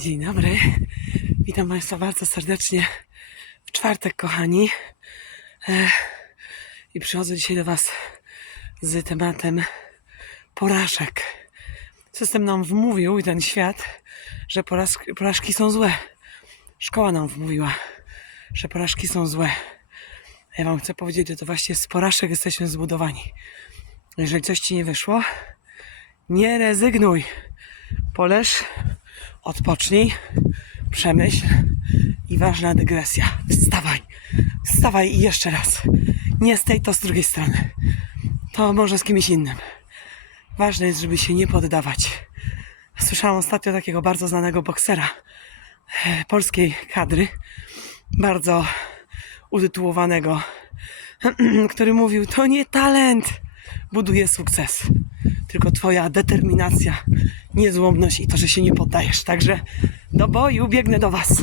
Dzień dobry. Witam Państwa bardzo serdecznie w czwartek, kochani. I przychodzę dzisiaj do Was z tematem porażek. System nam wmówił i ten świat, że porażki są złe. Szkoła nam wmówiła, że porażki są złe. Ja Wam chcę powiedzieć, że to właśnie z porażek jesteśmy zbudowani. Jeżeli coś Ci nie wyszło, nie rezygnuj. Poleż, odpocznij, przemyśl i ważna dygresja. Wstawaj, wstawaj i jeszcze raz. Nie z tej, to z drugiej strony. To może z kimś innym. Ważne jest, żeby się nie poddawać. Słyszałam ostatnio takiego bardzo znanego boksera e, polskiej kadry, bardzo utytułowanego, który mówił: To nie talent buduje sukces, tylko Twoja determinacja, niezłomność i to, że się nie poddajesz. Także do boju biegnę do Was.